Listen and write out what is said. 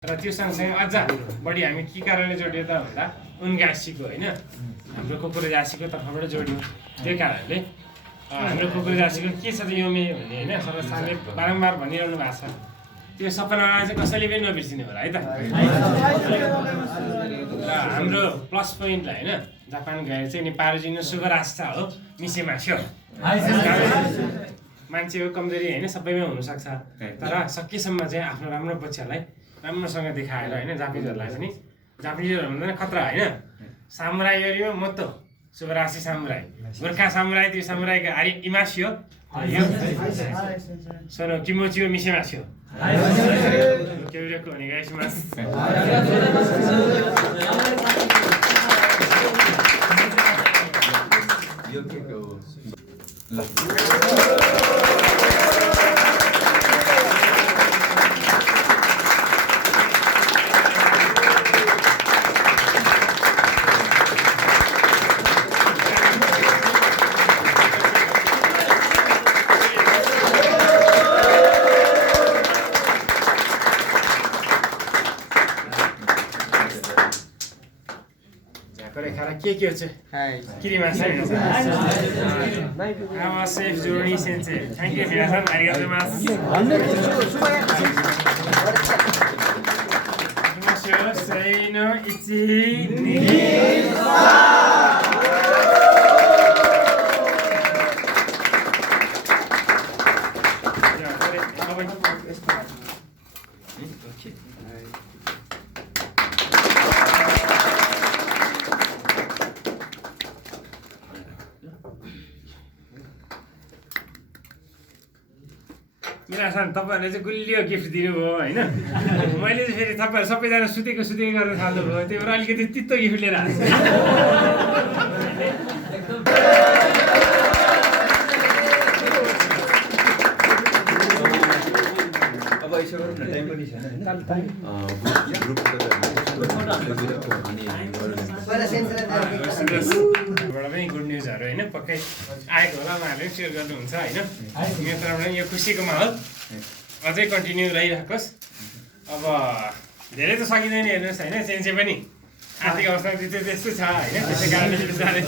र त्यो सँगसँगै अझ बढी हामी के कारणले जोडियो त भन्दा उनगासीको होइन हाम्रो कुकुरजासीको तर्फबाट जोडियो। त्यही कारणले हाम्रो कुकुरजासीको के छ त यो मे भन्ने होइन सरकारले बारम्बार भनिरहनु भएको छ। त्यो सपनालाई चाहिँ कसैले पनि नबिर्सिने होला है त। र हाम्रो प्लस पोइन्टलाई होइन जापान गएर चाहिँ नि पारोजिनो सुगर आस्था हो मिसे मास्यो मान्छेको कमजोरी होइन सबैमा हुनसक्छ, तर सकेसम्म चाहिँ आफ्नो राम्रो पक्षलाई राम्रोसँग देखाएर होइन जापानिजहरूलाई पनि जापानिजहरू भन्दैन खतरा होइन सामुराईमा म त सुबरासी सामुराई गोर्खा सामुराई त्यो सामुराईको आरी इमासियो सोनो किमोचियो मिसेमासियो केउरेको ओनेगाइसिमास। के हो चाहिँ किरिमास अब सेफ जोर्नी सेन्से थ्याङ्क यू फिरासन आरिगातोमास सैनो इची किरासन तपाईँहरूले चाहिँ गुलियो गिफ्ट दिनुभयो होइन। मैले चाहिँ फेरि तपाईँहरू सबैजना सुतेको गरेर थाल्नुभयो, त्यो भएर अलिकति तितो गिफ्ट लिएर आएको छु। अब यसो गरौँ न, टाइम पनि छैन पनि गुड न्युजहरू होइन पक्कै आएको होला, उहाँहरूले पनि सेयर गर्नुहुन्छ होइन। मेरो तर्फबाट यो खुसीको माहौल अझै कन्टिन्यू रहिराखोस्। अब धेरै त सकिँदैन हेर्नुहोस् होइन, चेन्जे पनि आर्थिक अवस्था त्यस्तै छ होइन, त्यसै कारणले बिस्तारै